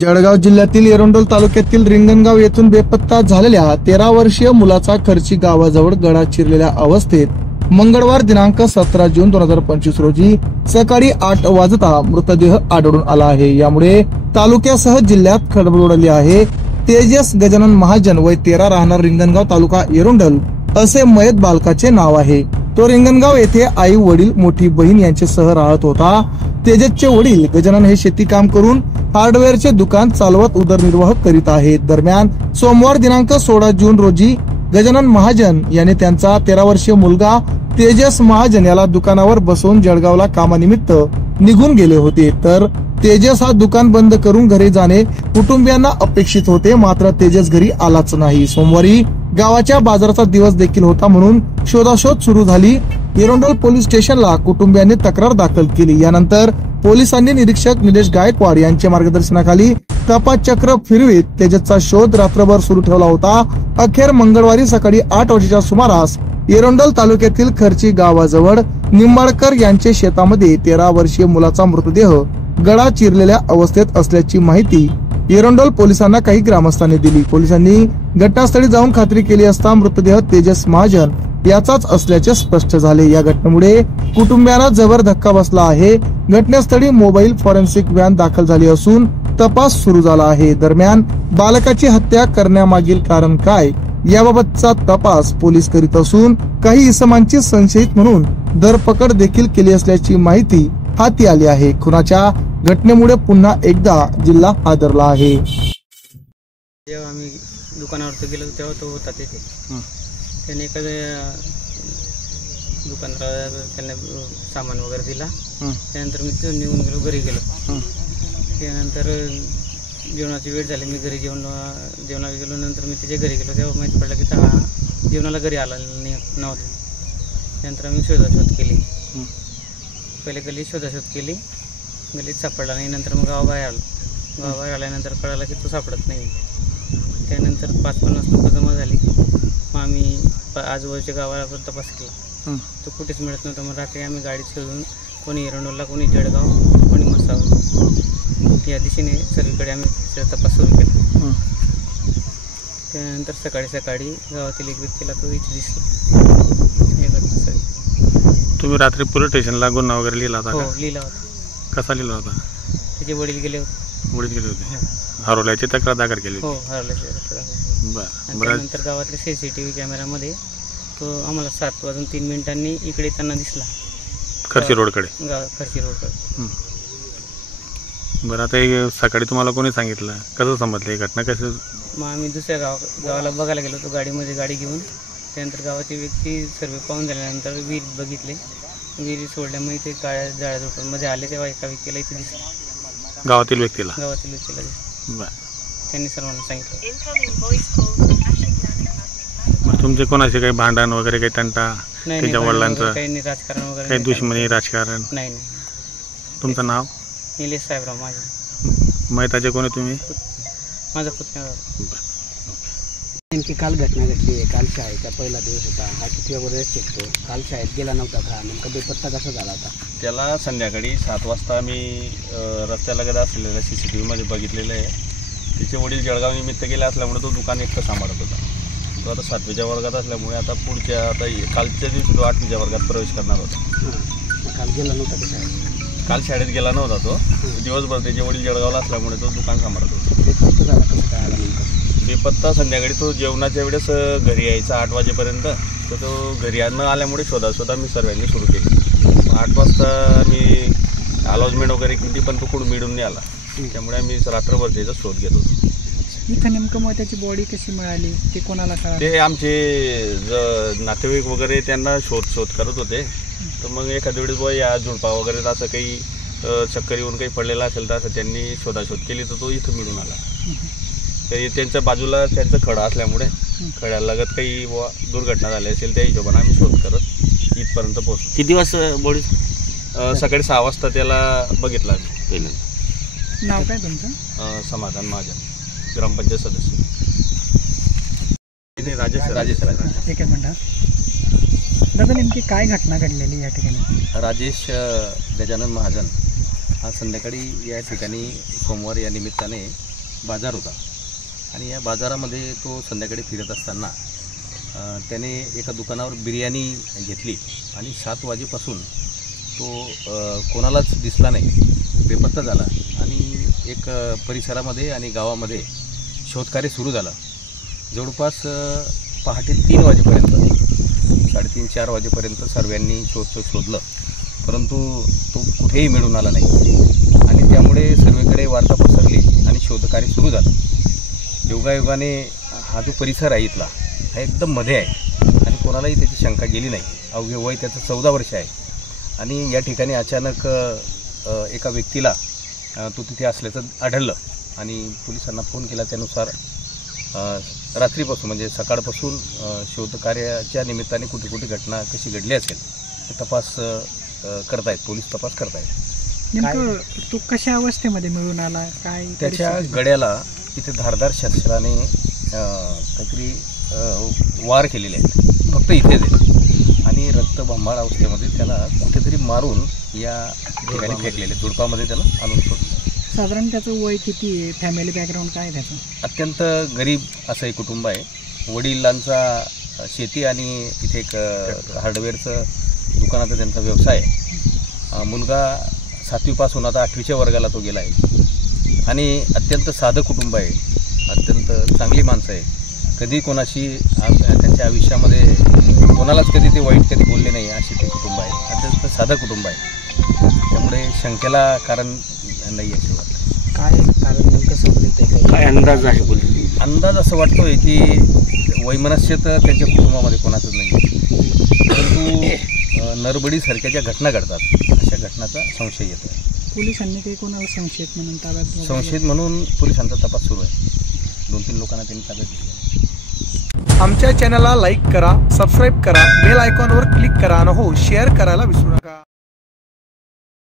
जळगाव जिल्ह्यातील एरंडोल तालुक्यातील रिंगणगाव येथून बेपत्ता झालेल्या 13 वर्षीय मुलाचा खर्ची गावाजवळ गळा चिरलेल्या अवस्थेत मंगळवार दिनांक 17 जून 2025 रोजी सकाळी 8 वाजता मृतदेह आढळून आला आहे। यामुळे तालुक्यासह जिल्ह्यात खळबळ उडाली आहे। तेजस गजानन महाजन वय 13 राहणार रिंगणगाव तालुका एरंडोल असे मयत बालकाचे नाव आहे। तो रिंगणगाव येथे आई वडील मोठी बहीण यांच्यासह राहत होता। तेजसचे वडील गजानन हे शेती काम करून हार्डवेअरचे दुकान चालवत उदरनिर्वाह करीत आहेत। दरम्यान सोमवार दिनांक 16 जून रोजी गजानन महाजन याने त्यांचा 13 वर्षीय मुलगा तेजस महाजन याला दुकानावर बसवून जळगावला कामानिमित्त निघून गेले होते। तर तेजस हा दुकान बंद करून घरी जाणे कुटुंबियांना अपेक्षित होते, मात्र तेजस घरी आलाच नाही। सोमवारी गावाच्या बाजाराचा दिवस देखील होता, म्हणून शोधाशोध सुरू झाली। एरंडोल पोलीस स्टेशनला कुटुंबियांनी तक्रार दाखल केली। यानंतर पोलिसांनी निरीक्षक निलेश गायकवाड यांच्या मार्गदर्शनाखाली तपास चक्र फिरवीत तेजसचा शोध रात्रभर सुरू ठेवला होता। अखेर मंगळवारी सकाळी 8 वाजेच्या सुमारास एरंडोल तालुक्यातील खर्ची गावाजवळ निंबाळकर यांच्या शेतामध्ये 13 वर्षीय मुलाचा मृतदेह गळा चिरलेल्या अवस्थेत असल्याची माहिती एरंडोल पोलिसांना काही ग्रामस्थांनी दिली। पोलिसांनी घटनास्थळी जाऊन खात्री केली असता मृतदेह तेजस महाजन याचाच असल्याचे स्पष्ट झाले। या घटनेमुळे कुटुंबियांना जबर धक्का बसला आहे। घटनास्थळी मोबाईल फॉरेन्सिक व्हॅन दाखल झाली असून तपास सुरू झाला आहे। दरम्यान बालकाची हत्या करण्यामागील कारण काय याबाबतचा तपास पोलीस करीत असून काही इसमांची संशयित म्हणून धरपकड देखील केली असल्याची माहिती हाती आली आहे। खुनाच्या घटनेमुळे पुन्हा एकदा जिल्हा हादरला आहे। जेव्हा आम्ही दुकानावर गेलो तेव्हा तो होता तिथे। त्याने एखाद्या दुकानदाराला त्याने सामान वगैरे दिला। त्यानंतर मी तिथून निघून गेलो, घरी गेलो। त्यानंतर जेवणाची वेळ झाली, मी घरी जेवणाला गेलो। नंतर मी त्याच्या घरी गेलो तेव्हा माहिती पडलं की हा जेवणाला घरी आला नव्हता। त्यानंतर आम्ही शोधाशोध केली। पहिले गल्लीत शोधाशोध केली, गल्लीत सापडला नाही। नंतर मग गावाबाहेर आलो। गावाबाहेर आल्यानंतर कळालं की तो सापडत नाही। त्यानंतर 5-50 लोक जमा झाली। मग आम्ही आजूबाजूच्या गावाला पण तपास केला, तो कुठेच मिळत नव्हता। मग रात्री आम्ही गाडी शोधून कोणी एरंडोलला, कोणी जळगाव, कोणी मसाव या दिशेने सगळीकडे आम्ही तपास सुरू केला। त्यानंतर सकाळी गावातील एक व्यक्तीला तो इथे दिसला। हे घटना सगळी। तुम्ही रात्री पोलीस स्टेशनला गुन्हा वगैरे लिहिला होता? हो, लिहिला होता। कसा लिहिला होता? त्याचे वडील गेले होते। वडील गेले होते, हरवल्याची तक्रार दाखल केली हो, होती? हरवल्याची तक्रार। त्यानंतर गावातल्या CCTV कॅमेरामध्ये तो आम्हाला 7:03 इकडे त्यांना दिसला, खर्ची रोडकडे। खर्ची रोडकडे। बरं, आता सकाळी तुम्हाला कोणी सांगितलं, कसं समजलं ही घटना? कसं? मग आम्ही दुसऱ्या गावाला बघायला गेलो होतो गाडीमध्ये, गाडी घेऊन। त्यानंतर गावाची व्यक्ती सर्वे पाहून झाल्यानंतर विहीर बघितले। विहीर सोडल्यामुळे ते काळ्या जाळ्या झोपडमध्ये आले तेव्हा एका व्यक्तीला इथे दिसलं। गावातील व्यक्तीला दिसलं। त्यांनी सर्वांना सांगितलं। मग तुमचे कोणाचे काही भांडण वगैरे, काही तंटा त्याच्या वडिलांचं? काही राजकारण वगैरे, काही दुश्मनी राजकारण नाही। तुमचं नाव? निलेश साहेबराव माझे। मैताचे कोणी तुम्ही? माझा पुतण्या। नेमकी काल घटना घडली आहे। काल शाळेचा पहिला दिवस होता। हा किती वगैरे शिकतो, काल शाळेत गेला नव्हता का? नेमका बेपत्ता कसा झाला होता? त्याला संध्याकाळी 7 वाजता मी रस्त्यालगत असलेल्या CCTVमध्ये बघितलेलं आहे। तिचे वडील जळगाव निमित्त गेले असल्यामुळे तो दुकान एकटं सांभाळत होता। तो आता 7वीच्या वर्गात असल्यामुळे आता कालच्या दिवशी तो 8वीच्या वर्गात प्रवेश करणार होता। काल गेला नव्हता का शाळेत? काल शाळेत गेला नव्हता तो दिवसभर। त्याचे वडील जळगावला असल्यामुळे तो दुकान सांभाळत होता। बेपत्ता झाला कसं काय आला नेमका? बेपत्ता संध्याकाळी तो जेवणाच्या वेळेस घरी यायचा 8 वाजेपर्यंत। तर तो घरी न आल्यामुळे शोधाशोध आम्ही सर्वांनी सुरू केली। 8 वाजता आम्ही अलॉजमेंट वगैरे केली, पण तो कुठून मिळून नाही आला। त्यामुळे आम्ही रात्रभर त्याचा शोध घेत होतो। इथं नेमकं मग त्याची बॉडी कशी मिळाली ते कोणाला कळालं? ते आमचे नातेवाईक वगैरे त्यांना शोध करत होते। तर मग एखाद्या वेळेस बुवा या झुडपा वगैरे असं काही चक्कर येऊन काही पडलेला असेल तर असं त्यांनी शोधाशोध केली, तर तो इथं मिळून आला। त्यांच्या बाजूला त्यांचं खडा असल्यामुळे खड्याला लगत काही दुर्घटना झाली असेल त्या हिशोबाने आम्ही शोध करत इथपर्यंत पोहोचलो। किती वाजता बॉडी? सकाळी 6 वाजता त्याला बघितला पहिलं। नाव काय तुमचं? समाधान महाजन, ग्रामपंचायत सदस्य। राजेश एक मिनिट दादा, नेमकी काय घटना घडलेली या ठिकाणी? राजेश गजानन महाजन हा संध्याकाळी या ठिकाणी सोमवार या निमित्ताने बाजार होता आणि या बाजारामध्ये तो संध्याकाळी फिरत असताना त्याने एका दुकानावर बिर्याणी घेतली आणि 7 वाजेपासून तो कोणालाच दिसला नाही, बेपत्ता झाला आणि एक परिसरामध्ये आणि गावामध्ये शोधकार्य सुरू झालं. जवळपास पहाटे 3 वाजेपर्यंत 3:30-4 वाजेपर्यंत सर्वांनी शोधलं, परंतु तो कुठेही मिळून आला नाही आणि त्यामुळे सर्वेकडे वार्ता पसरली आणि शोधकार्य सुरू झालं. योगायोगाने हा जो परिसर आहे इथला हा एकदम मध्ये आहे आणि कोणालाही त्याची शंका गेली नाही. अवघे वय त्याचं 14 वर्ष आहे आणि या ठिकाणी अचानक एका व्यक्तीला तो तिथे असल्याचं आढळलं आणि पोलिसांना फोन केला. त्यानुसार रात्रीपासून म्हणजे सकाळपासून शोधकार्याच्या निमित्ताने कुठे कुठे घटना कशी घडली असेल ते तपास करतायत, पोलीस तपास करतायत. नेमकं तो कशा अवस्थेमध्ये मिळून आला, काय त्याच्या गळ्याला इथे धारदार शस्त्राने काहीतरी वार केलेले आहेत, फक्त इथेच आहे आणि रक्तबंबाळ अवस्थेमध्ये त्याला कुठेतरी मारून या ठिकाणी फेकलेले झुडपामध्ये त्याला आणून सोडलं. साधारण त्याचं वय किती आहे, फॅमिली बॅकग्राऊंड काय त्याचं? अत्यंत गरीब असं एक कुटुंब आहे. वडिलांचा शेती आणि इथे एक हार्डवेअरचं दुकानाचा त्यांचा व्यवसाय आहे. मुलगा 7वी पास होऊन आता 8वीच्या वर्गाला तो गेला आहे आणि अत्यंत साधं कुटुंब आहे, अत्यंत चांगली माणसं आहे. कधी कोणाशी त्यांच्या आयुष्यामध्ये कोणालाच कधी ते वाईट कधी बोलले नाही अशी ते कुटुंब आहे, अत्यंत साधं कुटुंब आहे. त्यामुळे शंकेला कारण नाही आहे. काय कारण नेमकं समजतं, काय अंदाज आहे बोलतो? अंदाज असं वाटतोय की वैमनस्य तर त्यांच्या कुटुंबामध्ये कोणाचंच नाही, परंतु नरबडीसारख्या ज्या घटना घडतात अशा घटनाचा संशय येतो. पोलिसांनी काही कोणाला संशयित म्हणून ताब्यात संशयित म्हणून पोलिसांचा तपास सुरू आहे. 2-3 लोकांना त्यांनी ताब्यात घेतली. आमच्या चॅनलला लाईक करा, सबस्क्राईब करा, बेल आयकॉनवर क्लिक करा आणि हो शेअर करायला विसरू नका.